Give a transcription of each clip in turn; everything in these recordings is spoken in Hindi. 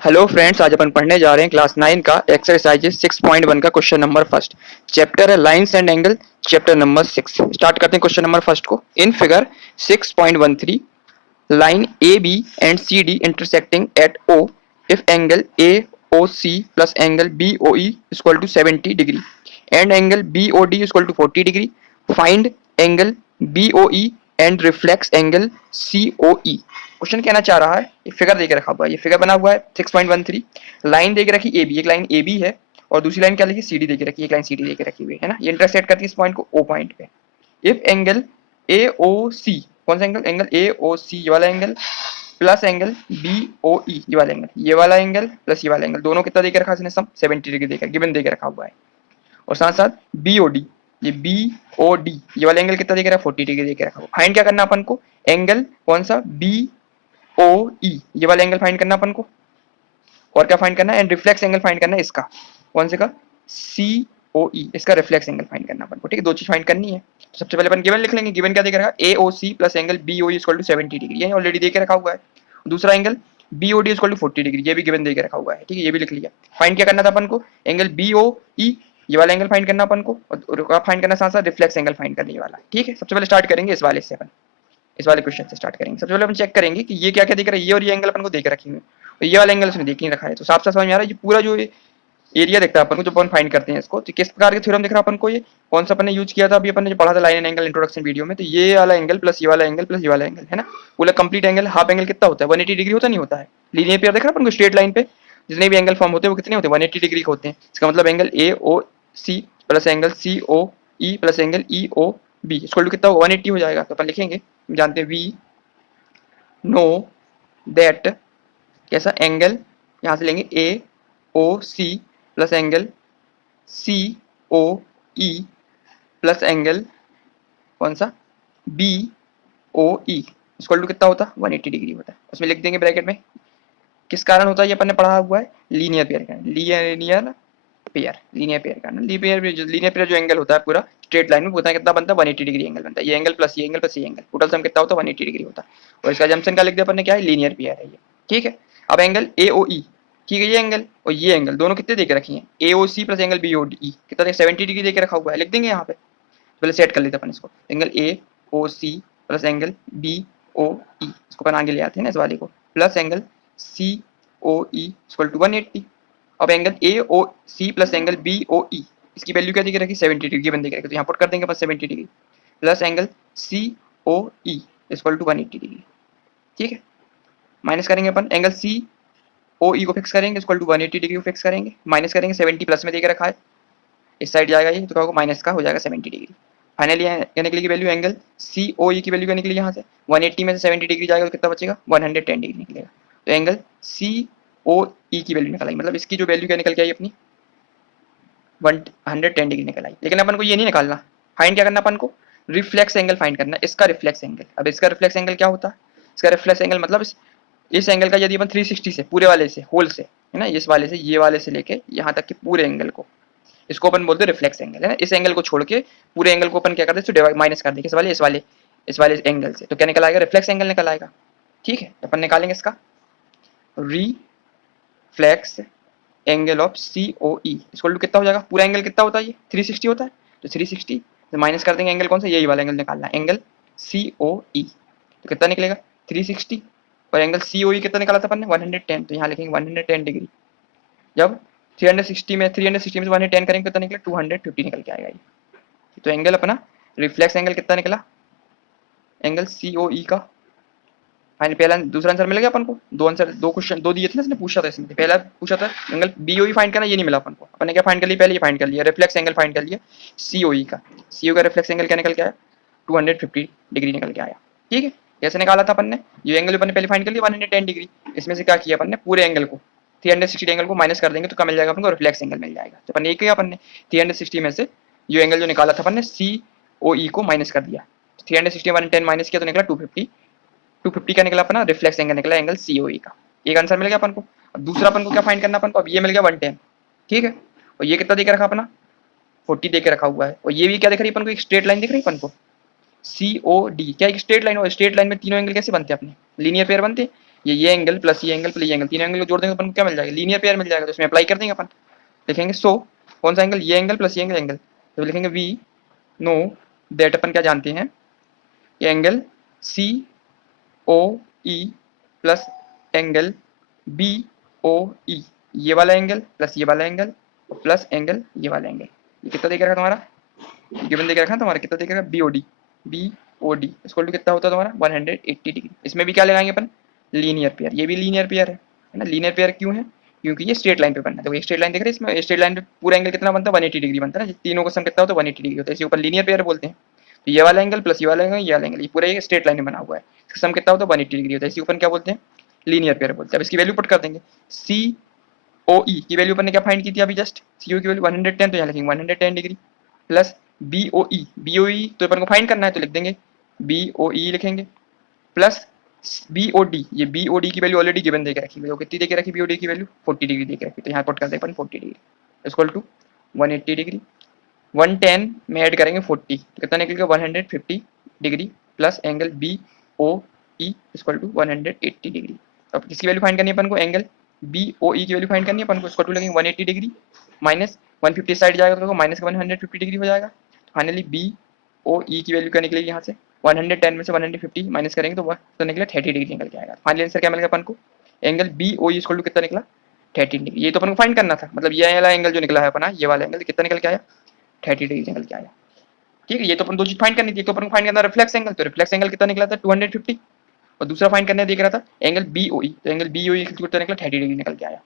हेलो फ्रेंड्स, आज अपन पढ़ने जा रहे हैं क्लास 9 का एक्सरसाइज 6.1 का क्वेश्चन नंबर फर्स्ट। चैप्टर है lines and angle, chapter number 6। Start करते हैं क्वेश्चन नंबर फर्स्ट को। In figure 6.13 line AB and CD intersecting at O if angle AOC plus angle BOE is equal to 70 degree and angle BOD is equal to 40 degree. Find angle BOE and reflex angle COE। Question कहना चाह रहा है, ये फिगर देके रखा हुआ है, ये फिगर बना हुआ है 6.13। लाइन देके रखी AB, एक लाइन AB है और दूसरी लाइन क्या लिखी CD देके रखी है, एक लाइन CD देके रखी हुई है ना। ये इंटरसेक्ट करती है इस पॉइंट को O पॉइंट पे। इफ एंगल AOC, कौन सा एंगल? एंगल AOC ये वाला एंगल प्लस एंगल BOE ये वाला एंगल, ये वाला एंगल प्लस ये वाला एंगल, दोनों कितना देके रखा है इसने? सम 70 डिग्री देकर गिवन देके रखा हुआ है। और साथ साथ BOD, ये BOD ये वाला एंगल कितना देके रखा है? 40 डिग्री देके रखा हुआ। फाइंड क्या करना अपन को? एंगल कौन सा? BOE ये वाला एंगल फाइंड करना अपन को। और क्या फाइंड करना है? एंड रिफ्लेक्स एंगल फाइंड करना है इसका। कौन से का? COE, इसका रिफ्लेक्स एंगल फाइंड करना अपन को। ठीक है, दो चीज फाइंड करनी है। तो सबसे पहले अपन गिवन लिख लेंगे। गिवन क्या देख रखा है? AOC plus angle BOE equal to 70 degree, ये ऑलरेडी देके रखा हुआ है। दूसरा angle BOD equal to 40 degree, ये भी गिवन देके रखा हुआ है। ठीक है, ये भी लिख लिया। फाइंड क्या करना था अपन को? एंगल BOE ये वाला एंगल फाइंड करना अपन को, और फाइंड करना साथ साथ रिफ्लेक्स एंगल फाइंड करने वाला है। ठीक है, सबसे पहले स्टार्ट करेंगे इस वाले से। अपन इस वाले क्वेश्चन से स्टार्ट करेंगे। सबसे पहले अपन चेक करेंगे कि ये क्या क्या दिख रहा है। ये और ये एंगल अपन को देख रखी है, और ये वाला एंगल उसने देख नहीं रखा है। तो साफ साफ समझ में आ रहा है ये पूरा जो एरिया दिखता है अपन को, जो अपन फाइंड करते हैं इसको, तो किस प्रकार के थ्योरम दिख रहा है अपन को? ये कौन सा अपन ने यूज किया था अभी अपन ने जो पढ़ा था line and angle introduction video में। तो ये वाला एंगल प्लस ये वाला एंगल प्लस ये वाला एंगल है ना, पूरा कंप्लीट एंगल। हाफ एंगल कितना होता है? 180 डिग्री होता नहीं होता है? लीनियर पेयर दिख रहा है अपन को, स्ट्रेट लाइन पे जितने भी एंगल फॉर्म होते हैं वो कितने होते हैं? 180 डिग्री के होते हैं। इसका मतलब angle AOC plus angle COE plus angle EOB equal to कितना होगा? 180 हो जाएगा। तो अपन लिखेंगे, जानते हैं वी नो दैट कैसा एंगल, यहां से लेंगे AOC plus angle COE plus angle कौन सा? BOE इक्वल टू कितना होता है? 180 डिग्री होता है। उसमें लिख देंगे ब्रैकेट में। किस कारण होता है? ये अपन ने पढ़ा हुआ है लीनियर पेयर का। लीनियर पेयर का लीनियर पेयर जो एंगल होता है पूरा स्ट्रेट लाइन में, होता है कितना बनता है? 180 डिग्री एंगल बनता है। ये एंगल प्लस ये एंगल प्लस ये एंगल, टोटल सम कितना होता है? 180 डिग्री होता है। और इसका जंक्शन का लिख दिया अपन ने, क्या है? लीनियर पेयर है ये। ठीक है, अब एंगल AOE, ठीक है, ये एंगल और ये एंगल दोनों कितने देके रखी हैं? AOC प्लस एंगल BOE कितना? 70 डिग्री देके रखा हुआ है, लिख देंगे यहाँ पे। पहले सेट कर लेते अपन इसको। Angle AOC plus angle BOE, इसको अपन आगे ले आते हैं ना इस वाले को, plus angle COE equal to 180। अब angle AOC plus angle BOE, इसकी वैल्यू क्या देके रखी? 70 डिग्री बन देके रखी, तो यहाँ पुट कर देंगे अपन 70 degree plus angle COE equal to 180 degree. ठीक है, माइनस करेंगे अपन एंगल COE को फिक्स करेंगे इक्वल टू 180 डिग्री को फिक्स करेंगे, माइनस करेंगे 70 प्लस में देके रखा है, इस साइड जाएगा ये, तो क्या होगा? माइनस का हो जाएगा 70 डिग्री। फाइनली क्या निकलेगी वैल्यू? एंगल COE की वैल्यू क्या निकली यहाँ से? 180 में से 70 डिग्री जाएगा तो कितना बचेगा? 110 डिग्री निकलेगा। तो एंगल COE की वैल्यू निकल आई, मतलब इसकी जो वैल्यू क्या निकल के आई अपनी? 110 डिग्री निकल आई। लेकिन अपन को ये नहीं निकालना, फाइंड क्या करना अपन को? रिफ्लेक्स एंगल फाइंड करना, इसका रिफ्लेक्स एंगल। अब इसका रिफ्लेक्स एंगल क्या होता है? इसका रिफ्लेक्स एंगल मतलब इस एंगल का यदि अपन 360 से, पूरे वाले से, होल से, है ना, इस वाले से, ये वाले से लेके यहाँ तक के पूरे एंगल को, इसको अपन बोलते हैं रिफ्लेक्स एंगल, है ना। इस एंगल को छोड़ के पूरे एंगल को अपन क्या करते हैं? माइनस कर देंगे इस वाले एंगल से, तो क्या निकल आएगा? रिफ्लेक्स एंगल निकल आएगा। ठीक है, तो अपन निकालेंगे इसका reflex angle of COE equal to कितना हो जाएगा? पूरा एंगल कितना होता है? ये 360 होता है, तो 360 से माइनस कर देंगे एंगल कौन सा? यही वाला एंगल निकालना है, एंगल COE। तो कितना निकलेगा? 360। और एंगल COE कितना निकाला था अपन ने? 110, तो यहाँ लिखेंगे 110 डिग्री। जब 360 में से 110 करेंगे कितना निकला? 250 निकल के आएगा ये। तो एंगल अपना रिफ्लेक्स एंगल कितना निकला? एंगल COE का फाइनल पहला दूसरा आंसर मिल गया अपन को। दो आंसर, दो क्वेश्चन दो दिए थे ना, इसने पूछा था इसमें। पहला पूछा था एंगल BOE फाइंड करना, ये नहीं मिला अपन को। अपन ने क्या फाइंड कर लिया? पहले ये फाइंड कर लिया, रिफ्लेक्स एंगल फाइंड कर लिया COE का। COE का रिफ्लेक्स एंगल क्या निकल के आया? 250 डिग्री निकल के आया। ठीक है, कैसे निकाला था अपन ने? ये एंगल अपन ने पहले फाइंड कर लिया 110 डिग्री। इसमें से क्या किया अपन ने? पूरे एंगल को 360 एंगल को माइनस कर देंगे तो क्या मिल जाएगा अपन को? रिफ्लेक्स एंगल मिल जाएगा। तो अपन ने किया, अपन ने 360 में से ये एंगल जो निकाला था अपन ने COE को माइनस कर दिया। 360 110 माइनस किया तो निकला 250। 250 का निकला अपना रिफ्लेक्स एंगल, निकला एंगल COE का। एक आंसर मिल गया अपन को। अब दूसरा अपन को क्या फाइंड करना अपन को? अब ये मिल गया 110। ठीक है, और ये कितना देके रखा अपना? 40 देके रखा हुआ है। और ये भी क्या दिख रही है अपन को? एक स्ट्रेट लाइन दिख रही है अपन को, COD। क्या एक स्ट्रेट लाइन? और स्ट्रेट लाइन में तीनों एंगल कैसे बनते हैं अपने? लीनियर पेयर बनते हैं। ये एंगल प्लस ये एंगल प्लस ये एंगल, तीन एंगल को जोड़ देंगे अपन को क्या मिल जाएगा, लीनियर पेयर मिल जाएगा। तो इसमें अप्लाई कर देंगे अपन, लिखेंगे सो कौन सा एंगल, ये एंगल प्लस ये एंगल, तो लिखेंगे वी नो दैट, अपन क्या जानते हैं, ये angle C O E plus angle B O E, ये वाला एंगल प्लस ये वाला एंगल प्लस एंगल ये वाला एंगल, ये कितना देख रखा तुम्हारा, गिवन देख रखा तुम्हारा कितना देख रखा, बी ओ डी इसको कितना होता है तुम्हारा 180 डिग्री। इसमें भी क्या लगाएंगे अपन, लीनियर पेयर, ये भी लीनियर पेयर है ना। लीनियर पेयर क्यों है, क्योंकि ये स्ट्रेट लाइन पे बनना है। तो एक स्ट्रेट लाइन देख रहे हैं, इसमें स्ट्रेट लाइन पे पूरा एंगल कितना बनता है 180 डिग्री बनता है ना, तीनों का सम कितना होता है 180 डिग्री होता है, इसी ऊपर लीनियर पेयर बोलते हैं। तो ये वाला एंगल प्लस ये वाला एंगल ये वाला एंगल, ये पूरा एक स्ट्रेट लाइन में बना हुआ है, इसका सम कितना होता है 180 डिग्री होता है, इसी ऊपर क्या बोलते हैं लीनियर पेयर बोलते हैं। अब इसकी वैल्यू पुट कर देंगे, सी ओ ई की वैल्यू अपन ने क्या फाइंड की थी अभी जस्ट, सी ओ की वैल्यू 110, तो यहाँ लिखेंगे 110 डिग्री प्लस बी ओ ई तो अपन को फाइंड करना है, तो लिख देंगे बी ओ ई लिखेंगे प्लस बी ओ डी, ये बी ओ डी की वैल्यू ऑलरेडी गिवन देके रखी है, कितनी देके रखी बी ओ डी की वैल्यू 40 डिग्री देके रखी, तो यहाँ पुट कर दें अपन 40 डिग्री इक्वल टू 180 डिग्री, 110 में ऐड करेंगे 40 तो कितना निकलेगा 150 degree plus angle B O E equal to 180 degree. अब किसकी वैल्यू फाइंड करनी है अपन को, एंगल बी ओ ई की वैल्यू फाइंड करनी है अपन को, इसको टू लगेंगे 180 डिग्री माइनस 150 साइड जाएगा तो माइनस 150 डिग्री हो जाएगा। फाइनली बी ओ ई की वैल्यू क्या निकलेगी यहाँ से 110 में से 150 माइनस करेंगे तो निकला 30 डिग्री निकल के आएगा। फाइनल आंसर क्या मिलेगा अपन को, angle B O E equal to कितना निकला 30 डिग्री। ये तो अपन को फाइंड करना था, मतलब ये वाला एंगल जो निकला है अपना, ये वाला एंगल कितना निकल के आया 30 डिग्री निकल के आया। ठीक है, ये तो अपन दो चीज फाइंड करनी थी, तो अपन को फाइंड करना रिफ्लेक्स एंगल, तो रिफ्लेक्स एंगल कितना निकला था 250, और दूसरा फाइंड करने देख रहा था एंगल बी ओ ई, तो एंगल बी ओ ई कितना निकला 30 डिग्री निकल के आया।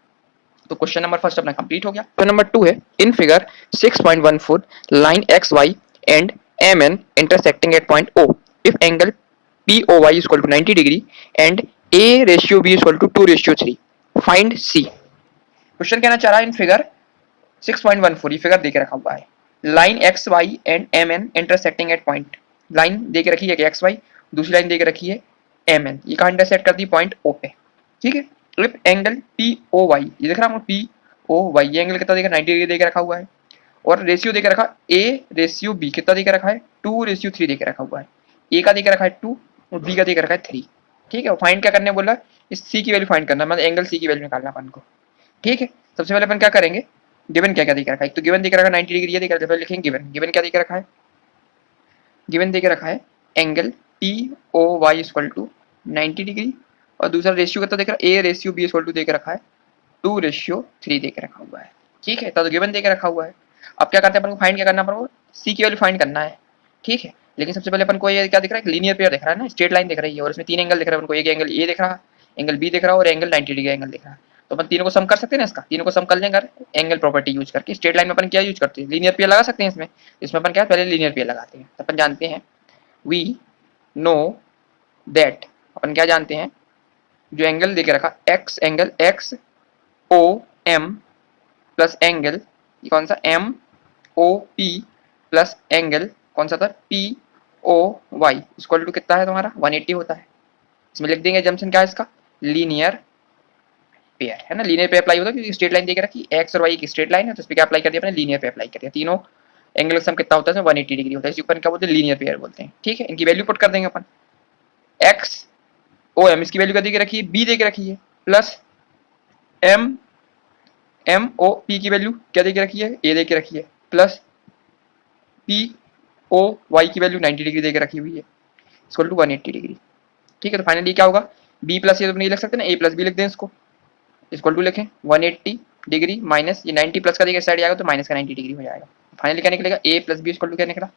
तो क्वेश्चन नंबर फर्स्ट अपना कंप्लीट हो गया। क्वेश्चन नंबर 2 है, in figure 6.14 line X Y and M N intersecting at point O, if angle P O Y equal to 90 degree and A ratio B equal to 2:3, find C. Question कहना चाह रहा है इन फिगर 6.14, ये फिगर देके रखा हुआ है, line X Y and M N intersecting at point, line देके रखी है एक्स वाई, दूसरी लाइन देके रखी है एम एन, ये कहाँ इंटरसेक्ट करती है पॉइंट ओ पे। ठीक है, if angle P O Y, ये देख रहा हूँ पी ओ वाई, ये एंगल कितना देगा 90 डिग्री देके रखा हुआ है, और रेशियो देके रखा ए रेशियो बी कितना देके रखा है 2:3 देके रखा हुआ है, ए का देके रखा है 2 और बी का देके रखा है 3। ठीक है, फाइंड क्या करने बोला, इस सी की वैल्यू फाइंड करना, मतलब एंगल सी की वैल्यू निकालना अपन को। ठीक है, सबसे पहले अपन क्या करेंगे, गिवन क्या क्या देके रखा है, एक तो गिवन देके रखा है 90 डिग्री, ये देके रखा है, लिखेंगे गिवन, गिवन क्या देके रखा है, गिवन देके रखा है angle P O Y equal to 90 degree, और दूसरा रेशियो कितना देख रहा है A ratio B equal to देके रखा है 2:3 देके रखा हुआ है। ठीक है, तो गिवन देके रखा हुआ है। अब क्या करते हैं अपन को, फाइंड क्या करना है अपन को, सी की वैल्यू फाइंड करना है। ठीक है, लेकिन सबसे पहले अपन को ये क्या दिख रहा है, लीनियर पेयर दिख रहा है ना, स्ट्रेट लाइन दिख रही है, और इसमें तीन एंगल दिख रहा है अपन को, एक एंगल ए दिख रहा है, एंगल बी दिख रहा है, और एंगल 90 डिग्री एंगल दिख रहा है। तो अपन तीनों को सम कर सकते हैं ना, इसका तीनों को सम कर लेंगे एंगल प्रॉपर्टी यूज करके। स्ट्रेट लाइन में अपन क्या यूज करते हैं, लीनियर पेयर लगा सकते हैं इसमें, इसमें अपन क्या पहले लीनियर पेयर लगाते हैं। तो अपन जानते हैं वी नो दैट, अपन क्या जानते हैं, जो एंगल देके रखा X, angle X O M plus angle कौन सा M O P plus angle कौन सा था P O Y equal to कितना है तुम्हारा 180 होता है। इसमें लिख देंगे जंक्शन क्या है इसका, लीनियर पेयर है ना, लीनियर पे अप्लाई होता है क्योंकि स्ट्रेट लाइन देके रखी एक्स और वाई की स्ट्रेट लाइन है, तो इस पे क्या अप्लाई कर दिया अपने, लीनियर पे अप्लाई कर दिया। तीनों एंगल का सम कितना होता है 180 डिग्री होता है, इसी ऊपर क्या बोलते हैं लीनियर पेयर बोलते हैं। ठीक है, इनकी वैल्यू पुट कर देंगे अपन, एक्स ओ एम इसकी वैल्यू क्या देके रखी है बी देके रखी है, plus M M O P की वैल्यू क्या देके रखी है ए देके रखी है, प्लस पी ओ वाई की वैल्यू 90 डिग्री देके रखी हुई है इक्वल टू 180 डिग्री। ठीक है, तो फाइनली क्या होगा बी प्लस ये तो नहीं लिख सकते ना, ए प्लस बी लिख दें इसको, इक्वल टू लिखें 180 डिग्री माइनस ये 90 प्लस का देगा साइड जाएगा तो माइनस का 90 डिग्री हो जाएगा। फाइनली क्या निकलेगा ए प्लस बी इक्वल टू क्या निकला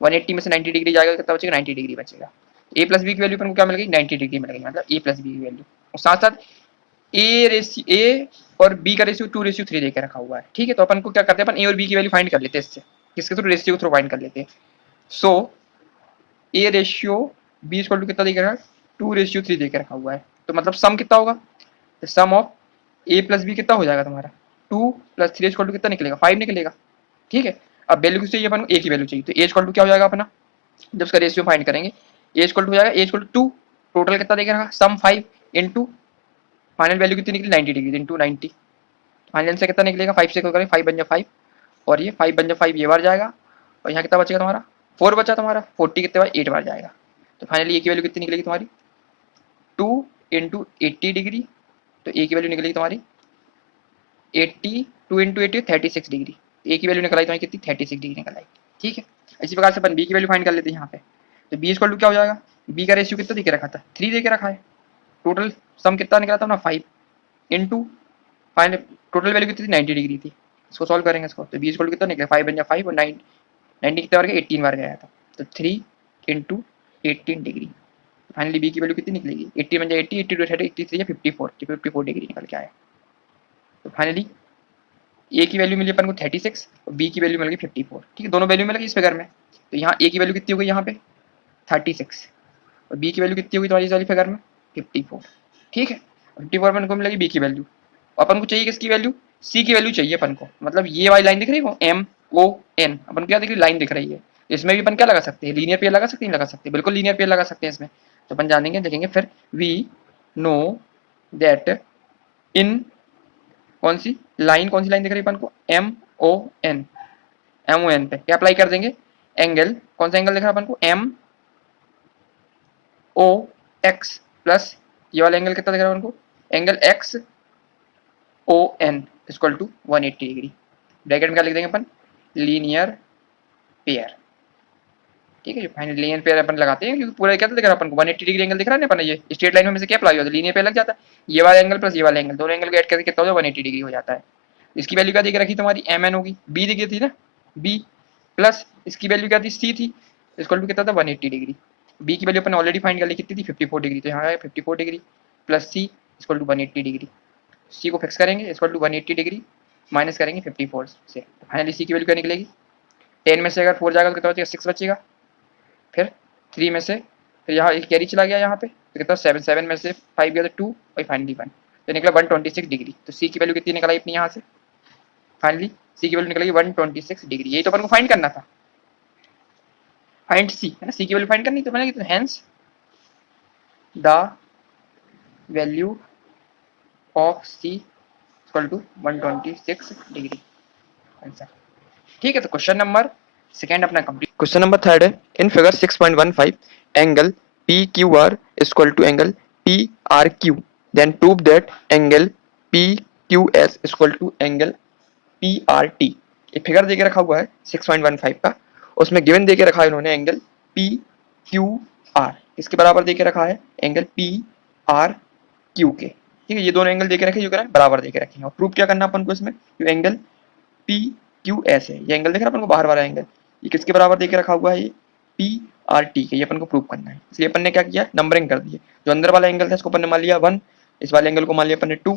180 में से 90 डिग्री जाएगा कितना बचेगा 90 डिग्री बचेगा। ए प्लस बी की वैल्यू पर क्या मिल गई 90 डिग्री मिल गई, मतलब ए प्लस बी की वैल्यू, और साथ साथ ए और बी का रेशियो 2:3 देके रखा हुआ है। ठीक है, तो अपन को क्या करते हैं, अपन ए और बी की वैल्यू फाइंड कर लेते हैं इससे, किसके थ्रू रेशियो के थ्रू फाइंड कर लेते हैं। So A ratio B equal to कितना देके रखा 2:3 देके रखा हुआ है, तो मतलब सम कितना होगा, सम ऑफ ए प्लस बी कितना हो जाएगा तुम्हारा 2 + 3 इक्वल टू कितना निकलेगा 5 निकलेगा। ठीक है, अब वैल्यू किस चाहिए अपन को, ए की वैल्यू चाहिए, तो ए इक्वल टू क्या हो जाएगा अपना, जब उसका रेशियो फाइंड करेंगे ए इक्वल टू हो जाएगा ए इक्वल टू 2, टोटल कितना देके रखा सम 5 इंटू फाइनल वैल्यू कितनी निकली 90 डिग्री इंटू 90, फाइनल आंसर कितना निकलेगा 5 से करेंगे 5 बन जाए 5, और ये 5 बन जाए 5 ये बार जाएगा, और यहाँ कितना बचेगा तुम्हारा 4 बचा तुम्हारा, 40 कितने बार 8 बार जाएगा। तो फाइनली ए की वैल्यू कितनी निकलेगी तुम्हारी इंटू 80 डिग्री, तो ए की वैल्यू निकलेगी तुम्हारी 80, 2 इंटू 80 36 डिग्री, ए की वैल्यू निकल आई तुम्हारी कितनी 36 डिग्री निकल आई। ठीक है, इसी प्रकार से अपन बी की वैल्यू फाइंड कर लेते हैं यहाँ पे। तो बी इक्वल टू क्या हो जाएगा, बी का रेशियो कितना दे के रखा था 3 दे के रखा है, टोटल सम कितना निकला था ना 5 इंटू फाइनल टोटल वैल्यू कितनी थी 90 डिग्री थी। इसको सॉल्व करेंगे इसको, तो बी इक्वल टू कितना निकला 5 बन जा 5 और 9 90 कितने बार गया 18 बार गया था, तो 3 इंटू 18 डिग्री। फाइनली बी की वैल्यू कितनी निकलेगी 80 बन जाए 80, 80 टू 30 83 या 54 डिग्री निकल के आया। तो फाइनली ए की वैल्यू मिली अपन को 36 और बी की वैल्यू मिल गई 54। ठीक है, दोनों वैल्यू मिल गई इस फिगर में। तो यहाँ ए की वैल्यू कितनी हो गई यहाँ पे 36 और बी की वैल्यू कितनी होगी तुम्हारी इस वाली फिगर में 54। ठीक है, 54 अपन को मिलेगी बी की वैल्यू। अपन को चाहिए किसकी वैल्यू, सी की वैल्यू चाहिए अपन को। मतलब ये वाली लाइन दिख रही है एम ओ एन, अपन को क्या दिख रही है लाइन दिख रही है। इसमें भी अपन क्या लगा सकते हैं, लीनियर पेयर लगा सकते हैं, लगा सकते हैं, बिल्कुल लीनियर पेयर लगा सकते हैं इसमें। तो अपन जानेंगे देखेंगे फिर। वी नो दैट इन कौन सी लाइन दिख रही है अपन को M O N, M O N पे क्या अप्लाई कर देंगे, एंगल कौन सा एंगल दिख रहा है अपन को एम ओ एक्स प्लस ये वाला एंगल कितना दिख रहा है अपन को angle X O N equal to 180 degree. Bracket में क्या लिख देंगे अपन लीनियर पेयर। ठीक है, जो फाइनल लीनियर पेयर अपन लगाते हैं क्योंकि पूरा क्या दिख रहा है अपन को 180 डिग्री एंगल दिख रहा है ना अपन, ये स्ट्रेट लाइन में से क्या अप्लाई होता है लीनियर पेयर लग जाता है। ये वाला एंगल प्लस ये वाला एंगल दोनों एंगल को ऐड करके कितना हो जाए 180 डिग्री हो जाता है। इसकी वैल्यू क्या देख रखी तुम्हारी एम एन होगी, बी दिखी थी ना बी प्लस इसकी वैल्यू क्या थी सी थी, इक्वल टू कितना था 180 डिग्री। बी की वैल्यू अपन ऑलरेडी फाइंड कर ली कितनी थी 54 डिग्री, तो यहाँ 54 degree plus C equal to 180 degree. C को फिक्स करेंगे इक्वल टू 180 डिग्री माइनस करेंगे 54 से, तो फाइनली सी की वैल्यू क्या निकलेगी 10 में से अगर 4 जाएगा तो कितना बचेगा 6 बचेगा, फिर 3 में से फिर यहाँ एक कैरी चला गया यहाँ पे तो कितना 7 में से 5 गया तो 2 और फाइनली 1, तो निकला 126 डिग्री। तो सी की वैल्यू कितनी निकलाई अपनी यहाँ से, फाइनली सी की वैल्यू निकलेगी 126 डिग्री। यही तो अपन को फाइंड करना था, फाइंड सी है ना, सी की वैल्यू फाइंड करनी तो मैंने तो hence the value of C equal to 126 degree answer. ठीक है, तो क्वेश्चन नंबर सेकंड अपना कंप्लीट। क्वेश्चन नंबर थर्ड है in figure 6.15 angle P Q R equal to angle P R Q then prove that angle P Q S equal to angle P R T. ये फिगर देके रखा हुआ है 6.15 का, उसमें गिवन देके रखा है इन्होंने एंगल पी क्यू आर, इसके बराबर देके रखा है एंगल पी आर क्यू के। ठीक है, ये दोनों एंगल देके रखे जो करा बराबर देके रखे हैं और प्रूव क्या करना अपन को इसमें, जो एंगल पी क्यू एस है ये एंगल देख रहा है अपन को बाहर वाला एंगल, ये किसके बराबर देके रखा हुआ है ये पी आर टी के, ये अपन को प्रूव करना है। इसलिए अपन ने क्या किया नंबरिंग कर दी है, जो अंदर वाला एंगल था इसको अपन ने मान लिया 1, इस वाले एंगल को मान लिया अपन ने 2,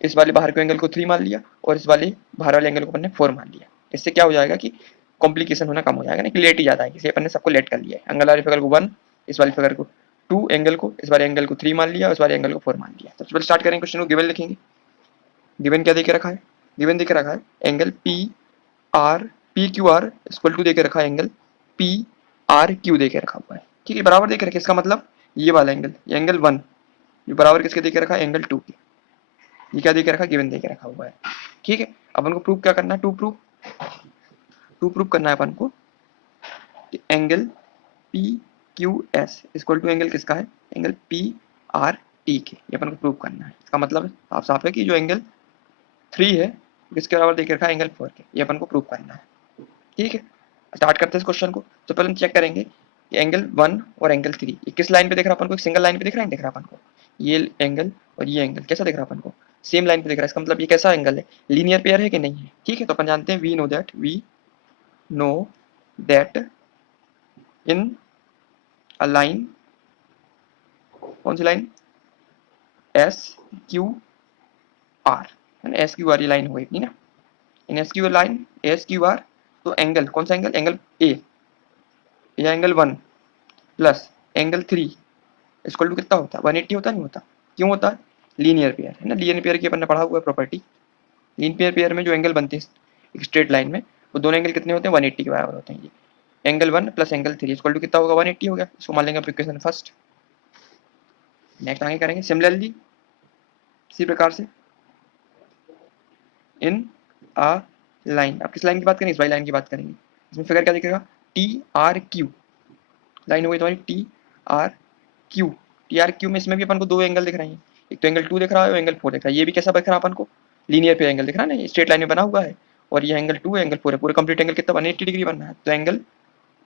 इस वाले बाहर के एंगल को 3 मान लिया और इस वाले बाहर वाले एंगल को अपन ने 4 मान लिया। इससे क्या हो जाएगा कि कॉम्प्लिकेशन होना कम हो जाएगा ना, क्लियरिटी ज्यादा आएगी, इसलिए अपन ने सबको लेट कर लिया है। एंगल वाले फिगर को 1, इस वाले फिगर को 2 एंगल को, इस वाले एंगल को 3 मान लिया, इस वाले एंगल को 4 मान लिया। सबसे पहले स्टार्ट करेंगे क्वेश्चन को, गिवन लिखेंगे। गिवन क्या देके रखा है, गिवन देके रखा है angle P R P Q R equal to देके रखा है एंगल पी आर क्यू देके रखा हुआ है। ठीक है, बराबर देके रखे, इसका मतलब ये वाला एंगल, ये एंगल 1 जो बराबर किसके देके रखा है एंगल 2 के, ये क्या देके रखा है गिवन देके रखा हुआ है। ठीक है, अपन को प्रूव क्या करना है, टू प्रूव करना है अपन को angle P Q S equal to angle किसका है एंगल पी आर टी के, ये अपन को प्रूव करना है। इसका मतलब आप साफ है कि जो एंगल 3 है किसके बराबर देके रखा है एंगल 4 के, ये अपन को प्रूव करना है। ठीक है, स्टार्ट करते हैं इस क्वेश्चन को। तो पहले हम चेक करेंगे कि एंगल 1 और एंगल 3 ये किस लाइन पे दिख रहा है अपन को, एक सिंगल लाइन पे दिख रहा है, दिख रहा है अपन को ये एंगल और ये एंगल कैसा दिख रहा है अपन को सेम लाइन पे दिख रहा है। इसका मतलब ये कैसा एंगल है, लीनियर पेयर है कि नहीं है। ठीक है, तो अपन जानते हैं we know that in a line, कौन सी लाइन एस क्यू आर है ना, एस क्यू आर ये लाइन होगी ना, in S Q line S Q R, तो एंगल कौन सा एंगल ए या angle 1 plus angle 3 equal to कितना होता है 180 होता नहीं होता, क्यों होता है लीनियर पेयर है ना, लीनियर पेयर की अपन ने पढ़ा हुआ है प्रॉपर्टी। लीनियर पेयर में जो एंगल बनते हैं एक स्ट्रेट लाइन में वो दोनों एंगल कितने होते हैं 180 के बराबर होते हैं। ये angle 1 plus angle 3 equal to कितना होगा 180 हो गया, इसको मान लेंगे इक्वेशन फर्स्ट। नेक्स्ट आगे करेंगे सिमिलरली इसी प्रकार से इन आ लाइन, अब किस लाइन की बात करेंगे इस वाली लाइन की बात करेंगे। इसमें फिगर क्या दिखेगा टी आर क्यू, लाइन हो गई तुम्हारी T R Q T R Q में इसमें भी अपन को दो एंगल दिख रहे हैं, एक तो एंगल 2 दिख रहा है और एंगल 4 दिख रहा है। ये भी कैसा दिख रहा है अपन को, लीनियर पे एंगल दिख रहा है ना, स्ट्रेट लाइन में बना हुआ है, और ये एंगल 2 एंगल 4 है, पूरे कंप्लीट एंगल कितना 180 डिग्री बनना है। तो angle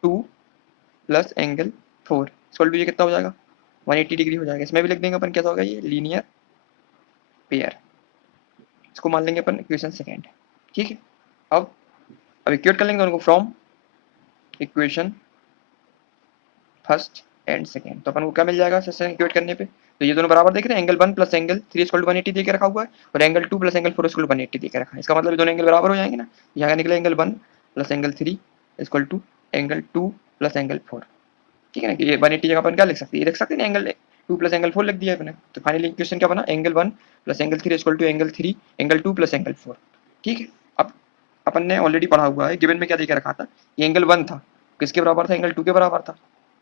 2 plus angle 4 equal to ये कितना हो जाएगा 180 डिग्री हो जाएगा। इसमें भी लिख देंगे अपन कैसा होगा, ये लीनियर पेयर, इसको मान लेंगे अपन इक्वेशन सेकेंड। ठीक है, अब इक्वेट कर लेंगे उनको from equation first and second. तो अपन को क्या मिल जाएगा इक्वेट करने पे, तो ये दोनों बराबर देख रहे हैं, angle 1 plus angle 3 equal to 180 दे के रखा हुआ है, और angle 2 plus angle 4 equal to 180 दे के रखा है। इसका मतलब ये दोनों एंगल बराबर हो जाएंगे ना, यहाँ निकले angle 1 plus angle 3 equal to angle 2 plus angle 4। ठीक है ना, कि ये 180 जगह अपन क्या लिख सकते हैं, ये लिख सकते हैं एंगल 2 प्लस एंगल 4 लिख दिया अपने। तो फाइनली इक्वेशन क्या बना, angle 1 plus angle 3 equal to angle 3 angle 2 plus angle 4। ठीक है, अब अपन ने ऑलरेडी पढ़ा हुआ है, गिवन में क्या देके रखा था, ये एंगल 1 था, किसके बराबर था, एंगल 2 के बराबर था।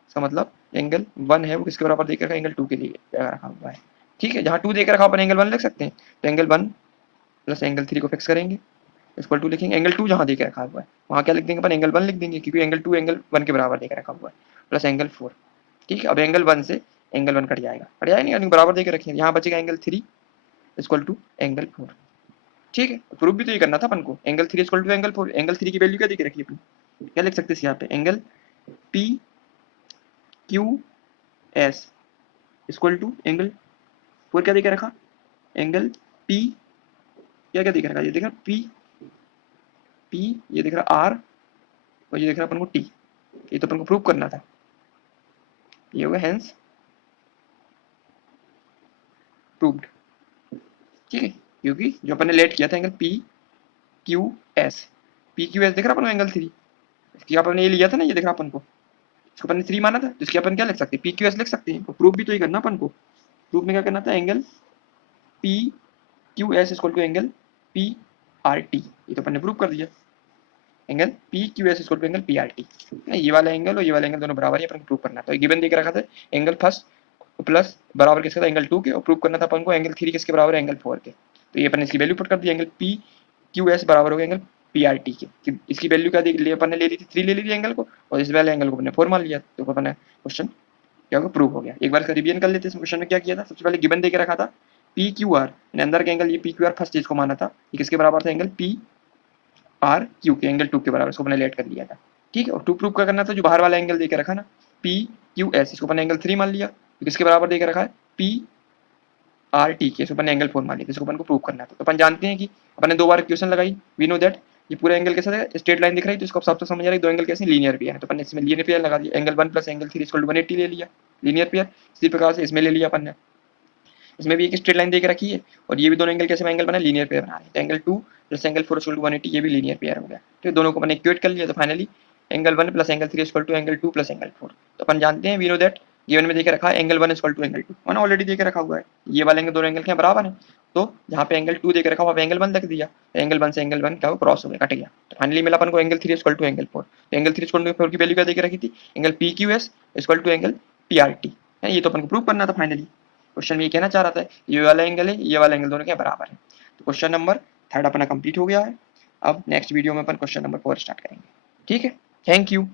इसका मतलब एंगल 1 है वो किसके बराबर देकर रखा है, एंगल 2 के लिए रखा हुआ है। ठीक है, जहाँ 2 देकर रखा अपन एंगल 1 लिख सकते हैं, तो एंगल 1 प्लस एंगल 3 को फिक्स करेंगे, इक्वल टू लिखेंगे, एंगल 2 जहाँ देकर रखा हुआ है वहाँ क्या लिख देंगे अपन, एंगल 1 लिख देंगे, क्योंकि एंगल 2 एंगल 1 के बराबर देकर रखा हुआ है, प्लस एंगल 4। ठीक है, अब एंगल 1 से एंगल 1 कट जाएगा नहीं, बराबर देकर रखेंगे, यहाँ बचेगा एंगल 3 इक्वल टू एंगल 4। ठीक है, प्रूफ भी तो ये करना था अपन को, angle 3 equal to angle 4, angle 3 की वैल्यू क्या देकर रखी है अपनी, क्या लिख सकते हैं यहाँ पे, angle P Q S equal to angle 4 क्या देकर रखा, एंगल पी क्या क्या देख रखा, ये देख रहा पी पी, ये देख रहा आर, और ये देख रहा अपन को टी। ये तो अपन को प्रूव करना था, ये होगा हेंस प्रूव्ड। ठीक है, क्योंकि जो अपन ने लेट किया था एंगल पी क्यू एस देख रहा अपन को एंगल 3, इसकी अपन ने ये लिया था ना, ये देख रहा अपन को, इसको अपन ने 3 माना था, जिसकी अपन क्या लिख सकते हैं, पी क्यू एस लिख सकते हैं। प्रूफ भी तो ही करना अपन को, प्रूफ में क्या करना था, angle P Q S equal to angle P R T, ये तो अपन ने प्रूव कर दिया, angle P Q S equal to angle P R T. ये वाला एंगल और ये वाला एंगल दोनों बराबर है, अपन को प्रूव करना था। गिवन देकर रखा था एंगल फर्स्ट प्लस बराबर किसका था, एंगल 2 के, और प्रूव करना था अपन को एंगल 3 किसके बराबर है, एंगल 4 के। तो ये अपन इसकी वैल्यू पुट कर दी, एंगल पी क्यू एस बराबर हो गया एंगल पी आर टी के। इसकी वैल्यू क्या अपन ने ले ली थी 3 ले ली थी एंगल को, और इस वाले एंगल को अपने 4 मान लिया, तो अपन ने क्वेश्चन क्या होगा, प्रूव हो गया। एक बार रिवीजन कर लेते हैं, क्वेश्चन में क्या किया था, सबसे पहले गिवन देकर रखा था पी क्यू आर, अंदर के एंगल ये पी क्यू आर फर्स्ट चीज को माना था, ये किसके बराबर था, एंगल पी आर क्यू के, एंगल 2 के बराबर, इसको अपने लेट कर लिया था। ठीक है, और 2 प्रूव करना था, जो बाहर वाला एंगल देकर रखा ना पी क्यू एस, इसको अपने एंगल 3 मान लिया, किसके बराबर देकर रखा है, पी आर टी के, इसको अपन एंगल 4 मान लिया, इसको अपन को प्रूव करना था। तो अपन जानते हैं कि अपन ने 2 बार इक्वेशन लगाई, वी नो दैट ये पूरा एंगल कैसा है, स्ट्रेट लाइन दिख रही है, तो इसको सब तो समझ आ रहा है, दो एंगल कैसे लीनियर पेयर है, तो अपन ने इसमें लीनियर पेयर लगा दिया, angle 1 plus angle 3 equal to 180 ले लिया लीनियर पेयर। इसी प्रकार से इसमें ले लिया अपन ने, इसमें भी एक स्ट्रेट लाइन देके रखी है, और ये भी दोनों एंगल कैसे एंगल बना, लीनियर पेयर बना रहे हैं, तो angle 2 plus angle 4 equal to 180, ये भी लीनियर पेयर हो गया। तो दोनों को मैंने इक्वेट कर लिया, तो finally angle 1 plus angle 3 equal to angle 2 plus angle 4। तो अपन जानते हैं वी नो दैट गिवन में देके रखा है एंगल 1 इक्वल टू एंगल 2, मैंने ऑलरेडी देके रखा हुआ है, ये वाले एंगल दोनों एंगल के बराबर है, तो जहाँ पे एंगल 2 देके रखा हुआ एंगल 1 लिख दिया, तो एंगल 1 से एंगल 1 क्या क्रॉस हो गया, कट गया। तो फाइनली मिला अपन को एंगल 3 इक्वल टू एंगल 4, तो एंगल 3 इक्वल टू 4 की वैल्यू क्या देके रखी थी, angle P Q S equal to angle P R T है, ये तो अपन को प्रूव करना था। फाइनली क्वेश्चन में ये कहना चाह रहा था ये वाला एंगल है, ये वाला एंगल दोनों के बराबर है। तो क्वेश्चन नंबर 3 अपना कंप्लीट हो गया है। अब नेक्स्ट वीडियो में अपन क्वेश्चन नंबर 4 स्टार्ट करेंगे। ठीक है, थैंक यू।